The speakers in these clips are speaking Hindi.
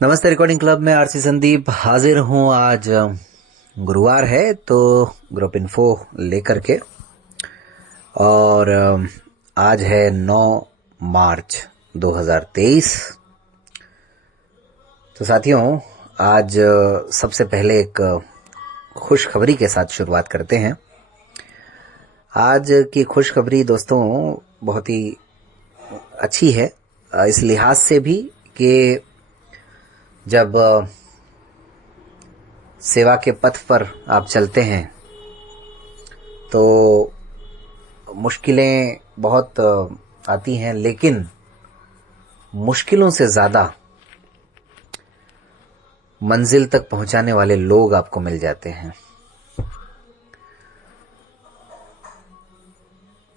नमस्ते रिकॉर्डिंग क्लब में आरसी संदीप हाजिर हूँ। आज गुरुवार है तो ग्रुप इन्फो लेकर के, और आज है 9 मार्च 2023। तो साथियों, आज सबसे पहले एक खुशखबरी के साथ शुरुआत करते हैं। आज की खुशखबरी दोस्तों बहुत ही अच्छी है, इस लिहाज से भी कि जब सेवा के पथ पर आप चलते हैं तो मुश्किलें बहुत आती हैं, लेकिन मुश्किलों से ज़्यादा मंजिल तक पहुंचाने वाले लोग आपको मिल जाते हैं।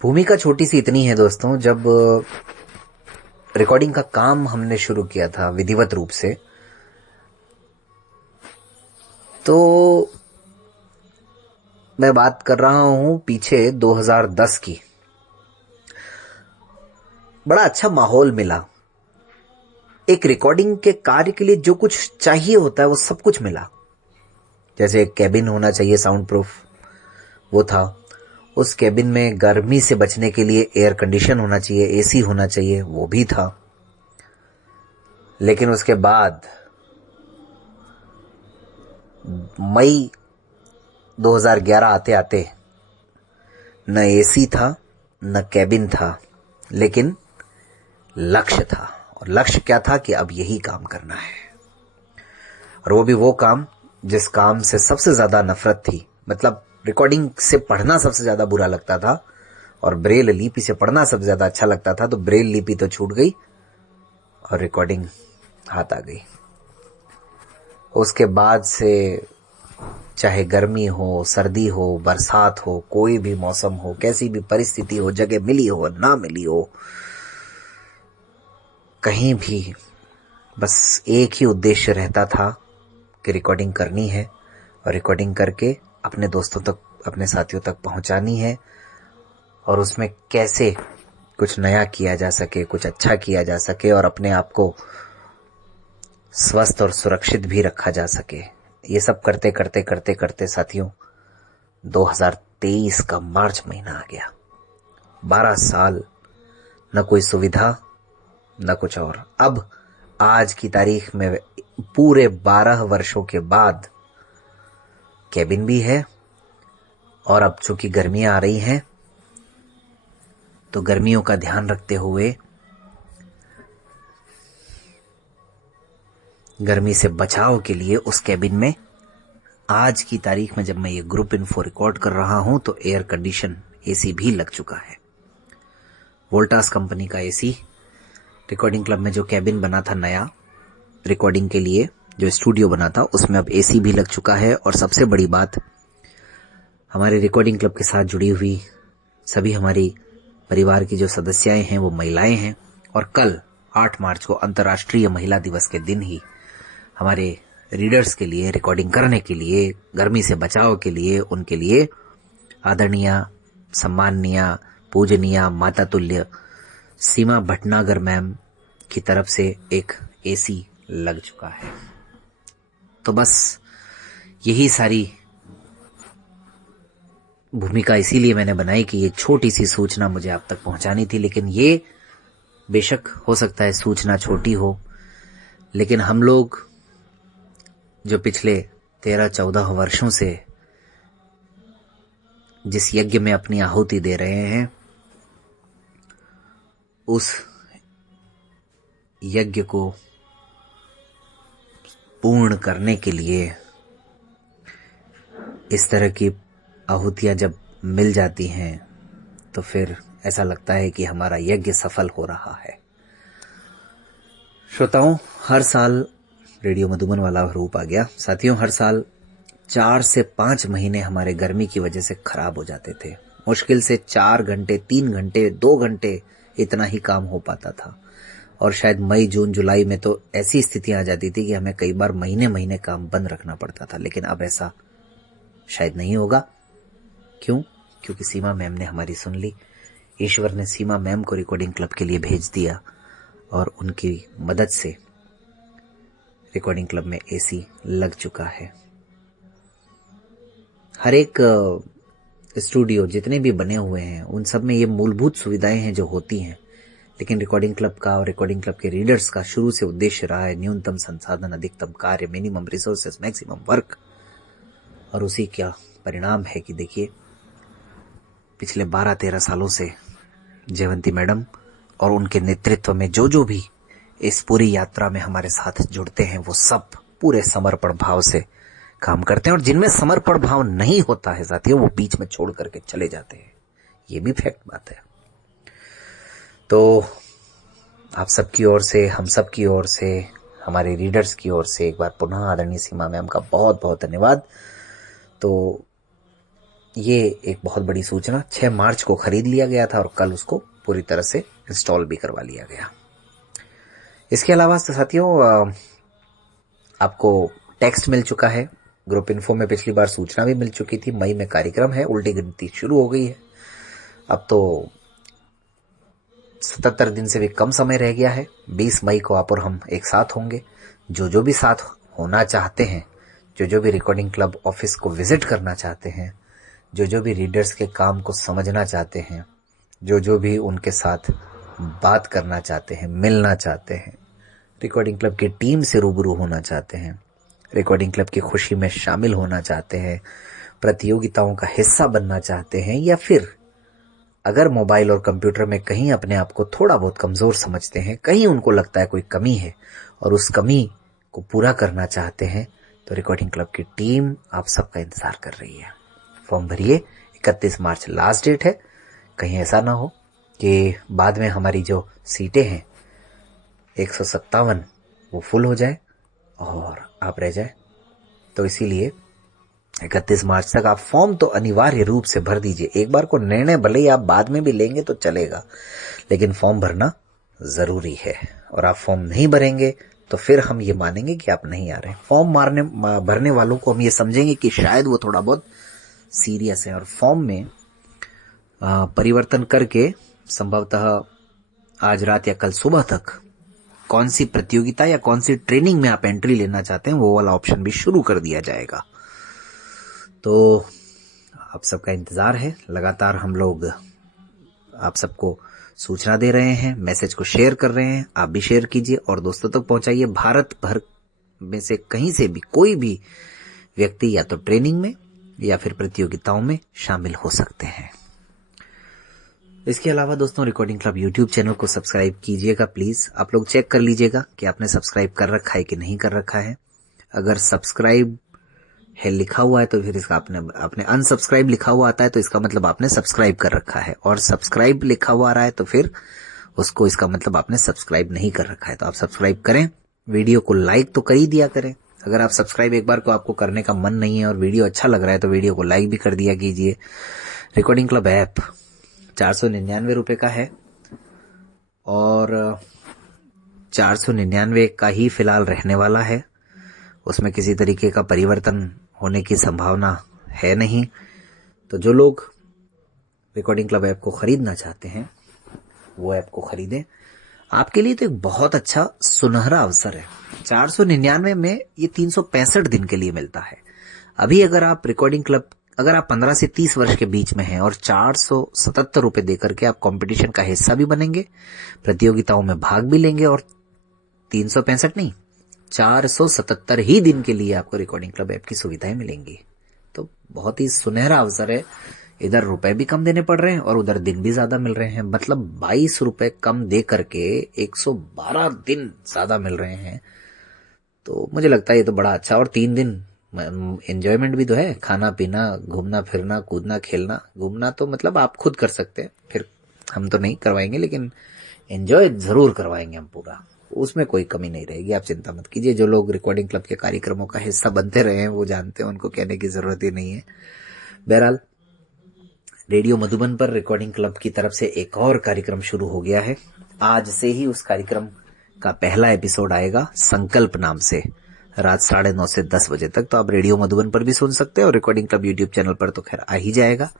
भूमिका छोटी सी इतनी है दोस्तों, जब रिकॉर्डिंग का काम हमने शुरू किया था विधिवत रूप से, तो मैं बात कर रहा हूं पीछे 2010 की। बड़ा अच्छा माहौल मिला। एक रिकॉर्डिंग के कार्य के लिए जो कुछ चाहिए होता है वो सब कुछ मिला। जैसे एक कैबिन होना चाहिए साउंड प्रूफ, वो था। उस कैबिन में गर्मी से बचने के लिए एयर कंडीशन होना चाहिए, एसी होना चाहिए, वो भी था। लेकिन उसके बाद मई 2011 आते आते न एसी था न कैबिन था, लेकिन लक्ष्य था। और लक्ष्य क्या था कि अब यही काम करना है, और वो भी वो काम जिस काम से सबसे ज्यादा नफरत थी। मतलब रिकॉर्डिंग से पढ़ना सबसे ज्यादा बुरा लगता था और ब्रेल लिपि से पढ़ना सबसे ज्यादा अच्छा लगता था। तो ब्रेल लिपि तो छूट गई और रिकॉर्डिंग हाथ आ गई। उसके बाद से चाहे गर्मी हो, सर्दी हो, बरसात हो, कोई भी मौसम हो, कैसी भी परिस्थिति हो, जगह मिली हो ना मिली हो, कहीं भी बस एक ही उद्देश्य रहता था कि रिकॉर्डिंग करनी है और रिकॉर्डिंग करके अपने दोस्तों तक, अपने साथियों तक पहुंचानी है, और उसमें कैसे कुछ नया किया जा सके, कुछ अच्छा किया जा सके और अपने आप को स्वस्थ और सुरक्षित भी रखा जा सके। ये सब करते करते करते करते साथियों 2023 का मार्च महीना आ गया। 12 साल, न कोई सुविधा न कुछ और। अब आज की तारीख में पूरे 12 वर्षों के बाद कैबिन भी है, और अब चूंकि गर्मियां आ रही हैं तो गर्मियों का ध्यान रखते हुए, गर्मी से बचाव के लिए उस कैबिन में आज की तारीख में जब मैं ये ग्रुप इन्फो रिकॉर्ड कर रहा हूं तो एयर कंडीशन एसी भी लग चुका है। वोल्टास कंपनी का एसी। रिकॉर्डिंग क्लब में जो कैबिन बना था नया रिकॉर्डिंग के लिए, जो स्टूडियो बना था, उसमें अब एसी भी लग चुका है। और सबसे बड़ी बात, हमारे रिकॉर्डिंग क्लब के साथ जुड़ी हुई सभी हमारी परिवार की जो सदस्याएं हैं वो महिलाएं हैं। और कल 8 मार्च को अंतर्राष्ट्रीय महिला दिवस के दिन ही हमारे रीडर्स के लिए, रिकॉर्डिंग करने के लिए, गर्मी से बचाव के लिए, उनके लिए आदरणीय, सम्माननीय, पूजनीय, माता तुल्य सीमा भटनागर मैम की तरफ से एक एसी लग चुका है। तो बस यही सारी भूमिका इसीलिए मैंने बनाई कि ये छोटी सी सूचना मुझे आप तक पहुंचानी थी। लेकिन ये बेशक हो सकता है सूचना छोटी हो, लेकिन हम लोग जो पिछले 13-14 वर्षों से जिस यज्ञ में अपनी आहुति दे रहे हैं, उस यज्ञ को पूर्ण करने के लिए इस तरह की आहुतियां जब मिल जाती हैं तो फिर ऐसा लगता है कि हमारा यज्ञ सफल हो रहा है। श्रोताओं, हर साल रेडियो मधुबन वाला रूप आ गया। साथियों, हर साल 4 से 5 महीने हमारे गर्मी की वजह से खराब हो जाते थे। मुश्किल से 4 घंटे, 3 घंटे, 2 घंटे इतना ही काम हो पाता था। और शायद मई, जून, जुलाई में तो ऐसी स्थितियां आ जाती थी कि हमें कई बार महीने महीने काम बंद रखना पड़ता था। लेकिन अब ऐसा शायद नहीं होगा। क्यों? क्योंकि सीमा मैम ने हमारी सुन ली। ईश्वर ने सीमा मैम को रिकॉर्डिंग क्लब के लिए भेज दिया। और उनकी मदद से रिकॉर्डिंग क्लब में एसी लग चुका है। हर एक स्टूडियो जितने भी बने हुए हैं उन सब में ये मूलभूत सुविधाएं हैं जो होती हैं, लेकिन रिकॉर्डिंग क्लब का और रिकॉर्डिंग क्लब के रीडर्स का शुरू से उद्देश्य रहा है न्यूनतम संसाधन, अधिकतम कार्य, मिनिमम रिसोर्सेस, मैक्सिमम वर्क। और उसी का परिणाम है कि देखिए पिछले 12-13 सालों से जयवंती मैडम और उनके नेतृत्व में जो भी इस पूरी यात्रा में हमारे साथ जुड़ते हैं वो सब पूरे समर्पण भाव से काम करते हैं, और जिनमें समर्पण भाव नहीं होता है साथियों वो बीच में छोड़ करके चले जाते हैं। ये भी फैक्ट बात है। तो आप सबकी ओर से, हम सब की ओर से, हमारे रीडर्स की ओर से एक बार पुनः आदरणीय सीमा मैम का बहुत बहुत धन्यवाद। तो ये एक बहुत बड़ी सूचना 6 मार्च को खरीद लिया गया था और कल उसको पूरी तरह से इंस्टॉल भी करवा लिया गया। इसके अलावा साथियों आपको टेक्स्ट मिल चुका है, ग्रुप इन्फो में पिछली बार सूचना भी मिल चुकी थी। मई में कार्यक्रम है, उल्टी गिनती शुरू हो गई है। अब तो 77 दिन से भी कम समय रह गया है। 20 मई को आप और हम एक साथ होंगे। जो भी साथ होना चाहते हैं, जो भी रिकॉर्डिंग क्लब ऑफिस को विजिट करना चाहते हैं, जो भी रीडर्स के काम को समझना चाहते हैं, जो भी उनके साथ बात करना चाहते हैं, मिलना चाहते हैं, रिकॉर्डिंग क्लब की टीम से रूबरू होना चाहते हैं, रिकॉर्डिंग क्लब की खुशी में शामिल होना चाहते हैं, प्रतियोगिताओं का हिस्सा बनना चाहते हैं, या फिर अगर मोबाइल और कंप्यूटर में कहीं अपने आप को थोड़ा बहुत कमजोर समझते हैं, कहीं उनको लगता है कोई कमी है और उस कमी को पूरा करना चाहते हैं, तो रिकॉर्डिंग क्लब की टीम आप सबका इंतजार कर रही है। फॉर्म भरिए, 31 मार्च लास्ट डेट है। कहीं ऐसा ना हो कि बाद में हमारी जो सीटें हैं 157 वो फुल हो जाए और आप रह जाए। तो इसीलिए 31 मार्च तक आप फॉर्म तो अनिवार्य रूप से भर दीजिए। एक बार को निर्णय भले ही आप बाद में भी लेंगे तो चलेगा, लेकिन फॉर्म भरना जरूरी है। और आप फॉर्म नहीं भरेंगे तो फिर हम ये मानेंगे कि आप नहीं आ रहे। फॉर्म भरने वालों को हम ये समझेंगे कि शायद वो थोड़ा बहुत सीरियस है, और फॉर्म में परिवर्तन करके संभवतः आज रात या कल सुबह तक कौन सी प्रतियोगिता या कौन सी ट्रेनिंग में आप एंट्री लेना चाहते हैं वो वाला ऑप्शन भी शुरू कर दिया जाएगा। तो आप सबका इंतजार है। लगातार हम लोग आप सबको सूचना दे रहे हैं, मैसेज को शेयर कर रहे हैं। आप भी शेयर कीजिए और दोस्तों तक पहुंचाइए। भारत भर में से कहीं से भी कोई भी व्यक्ति या तो ट्रेनिंग में या फिर प्रतियोगिताओं में शामिल हो सकते हैं। इसके अलावा दोस्तों रिकॉर्डिंग क्लब यूट्यूब चैनल को सब्सक्राइब कीजिएगा प्लीज। आप लोग चेक कर लीजिएगा कि आपने सब्सक्राइब कर रखा है कि नहीं कर रखा है। अगर सब्सक्राइब है लिखा हुआ है तो फिर इसका आपने अनसब्सक्राइब लिखा हुआ आता है तो इसका मतलब आपने सब्सक्राइब कर रखा है, और सब्सक्राइब लिखा हुआ आ रहा है तो फिर उसको इसका मतलब आपने सब्सक्राइब नहीं कर रखा है। तो आप सब्सक्राइब करें, वीडियो को लाइक तो कर ही दिया करें। अगर आप सब्सक्राइब एक बार को आपको करने का मन नहीं है और वीडियो अच्छा लग रहा है तो वीडियो को लाइक भी कर दिया कीजिए। रिकॉर्डिंग क्लब ऐप 499 रुपए का है और 499 का ही फिलहाल रहने वाला है। उसमें किसी तरीके का परिवर्तन होने की संभावना है नहीं। तो जो लोग रिकॉर्डिंग क्लब ऐप को खरीदना चाहते हैं वो ऐप को खरीदें। आपके लिए तो एक बहुत अच्छा सुनहरा अवसर है। 499 में ये 365 दिन के लिए मिलता है। अभी अगर आप रिकॉर्डिंग क्लब अगर आप 15 से 30 वर्ष के बीच में हैं और 477 रुपए देकर के आप कंपटीशन का हिस्सा भी बनेंगे, प्रतियोगिताओं में भाग भी लेंगे और 365 नहीं 477 ही दिन के लिए आपको रिकॉर्डिंग क्लब ऐप की सुविधाएं मिलेंगी। तो बहुत ही सुनहरा अवसर है। इधर रुपए भी कम देने पड़ रहे हैं और उधर दिन भी ज्यादा मिल रहे हैं। मतलब 22 रुपए कम दे करके 112 दिन ज्यादा मिल रहे हैं। तो मुझे लगता है ये तो बड़ा अच्छा। और 3 दिन एंजॉयमेंट भी तो है, खाना पीना, घूमना फिरना, कूदना खेलना। घूमना तो मतलब आप खुद कर सकते हैं, फिर हम तो नहीं करवाएंगे, लेकिन एंजॉय जरूर करवाएंगे हम पूरा। उसमें कोई कमी नहीं रहेगी, आप चिंता मत कीजिए। जो लोग रिकॉर्डिंग क्लब के कार्यक्रमों का हिस्सा बनते रहे हैं वो जानते हैं, उनको कहने की जरूरत ही नहीं है। बहरहाल रेडियो मधुबन पर रिकॉर्डिंग क्लब की तरफ से एक और कार्यक्रम शुरू हो गया है। आज से ही उस कार्यक्रम का पहला एपिसोड आएगा संकल्प नाम से, रात 9:30 से 10 बजे तक। तो आप रेडियो मधुबन पर भी सुन सकते हैं और रिकॉर्डिंग क्लब यूट्यूब चैनल पर तो खैर आ ही जाएगा।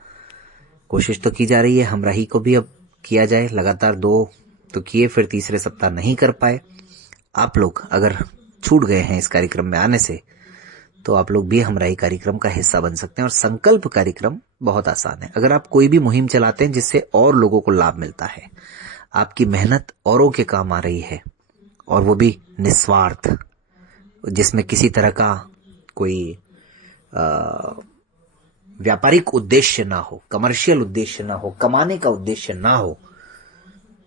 कोशिश तो की जा रही है हमराही को भी अब किया जाए। लगातार 2 तो किए, फिर तीसरे सप्ताह नहीं कर पाए। आप लोग अगर छूट गए हैं इस कार्यक्रम में आने से, तो आप लोग भी हमारा ही कार्यक्रम का हिस्सा बन सकते हैं। और संकल्प कार्यक्रम बहुत आसान है। अगर आप कोई भी मुहिम चलाते हैं जिससे और लोगों को लाभ मिलता है, आपकी मेहनत औरों के काम आ रही है, और वो भी निस्वार्थ, जिसमें किसी तरह का कोई व्यापारिक उद्देश्य ना हो, कमर्शियल उद्देश्य ना हो, कमाने का उद्देश्य ना हो,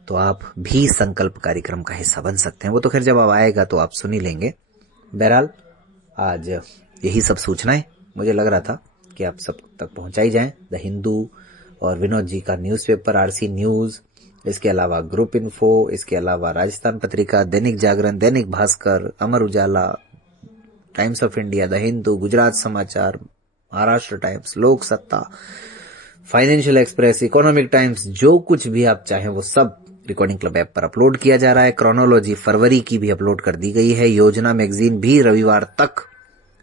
तो आप भी संकल्प कार्यक्रम का हिस्सा बन सकते हैं। वो तो खैर जब अब आएगा तो आप सुन ही लेंगे। बहरहाल आज यही सब सूचनाएं मुझे लग रहा था कि आप सब तक पहुंचाई जाएं। द हिंदू और विनोद जी का न्यूज़पेपर आरसी न्यूज, इसके अलावा ग्रुप इन्फो, इसके अलावा Rajasthan Patrika, Dainik Jagran, Dainik Bhaskar, Amar Ujala, Times of India, the Hindu, Gujarat Samachar, Maharashtra times, लोक सत्ता, फाइनेंशियल एक्सप्रेस, इकोनॉमिक टाइम्स, जो कुछ भी आप चाहें वो सब रिकॉर्डिंग क्लब ऐप पर अपलोड किया जा रहा है। क्रोनोलॉजी फरवरी की भी अपलोड कर दी गई है। योजना मैगजीन भी रविवार तक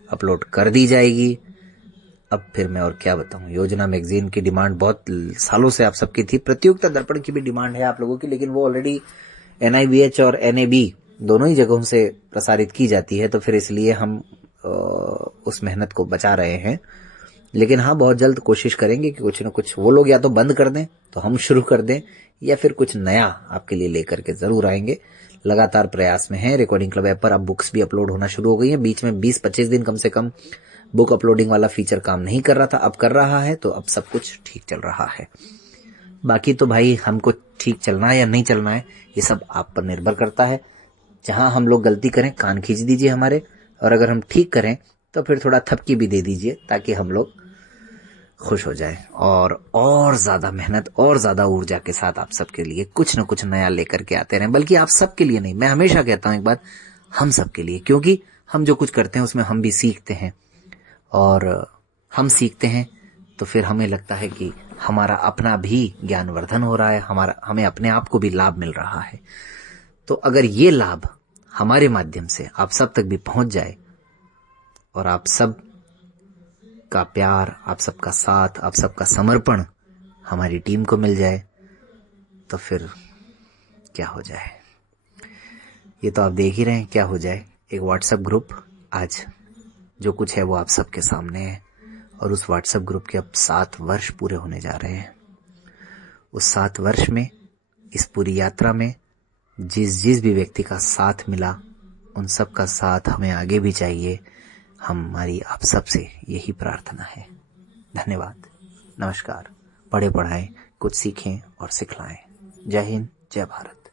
अपलोड कर दी जाएगी। अब फिर मैं और क्या बताऊं, योजना मैगजीन की डिमांड बहुत सालों से आप सबकी थी। प्रतियोगिता दर्पण की भी डिमांड है आप लोगों की, लेकिन वो ऑलरेडी NIBH और NAB दोनों ही जगहों से प्रसारित की जाती है, तो फिर इसलिए हम उस मेहनत को बचा रहे हैं। लेकिन हाँ, बहुत जल्द कोशिश करेंगे कि कुछ न कुछ वो लोग या तो बंद कर दें तो हम शुरू कर दें, या फिर कुछ नया आपके लिए लेकर के जरूर आएंगे। लगातार प्रयास में है। रिकॉर्डिंग क्लब ऐप पर अब बुक्स भी अपलोड होना शुरू हो गई हैं। बीच में 20-25 दिन कम से कम बुक अपलोडिंग वाला फीचर काम नहीं कर रहा था, अब कर रहा है, तो अब सब कुछ ठीक चल रहा है। बाकी तो भाई हमको ठीक चलना है या नहीं चलना है, ये सब आप पर निर्भर करता है। जहां हम लोग गलती करें कान खींच दीजिए हमारे, और अगर हम ठीक करें तो फिर थोड़ा थपकी भी दे दीजिए, ताकि हम लोग खुश हो जाए और ज्यादा मेहनत और ज्यादा ऊर्जा के साथ आप सबके लिए कुछ न कुछ नया लेकर के आते रहें। बल्कि आप सबके लिए नहीं, मैं हमेशा कहता हूं एक बात, हम सबके लिए, क्योंकि हम जो कुछ करते हैं उसमें हम भी सीखते हैं, और हम सीखते हैं तो फिर हमें लगता है कि हमारा अपना भी ज्ञानवर्धन हो रहा है, हमें अपने आप को भी लाभ मिल रहा है। तो अगर ये लाभ हमारे माध्यम से आप सब तक भी पहुंच जाए, और आप सब का प्यार, आप सबका साथ, आप सबका समर्पण हमारी टीम को मिल जाए, तो फिर क्या हो जाए, ये तो आप देख ही रहे हैं क्या हो जाए। एक व्हाट्सएप ग्रुप, आज जो कुछ है वो आप सबके सामने है, और उस व्हाट्सएप ग्रुप के अब 7 वर्ष पूरे होने जा रहे हैं। उस 7 वर्ष में, इस पूरी यात्रा में जिस भी व्यक्ति का साथ मिला, उन सब का साथ हमें आगे भी चाहिए। हमारी आप सब से यही प्रार्थना है। धन्यवाद, नमस्कार। पढ़े पढ़ाएं, कुछ सीखें और सिखलाएं। जय हिंद, जय भारत।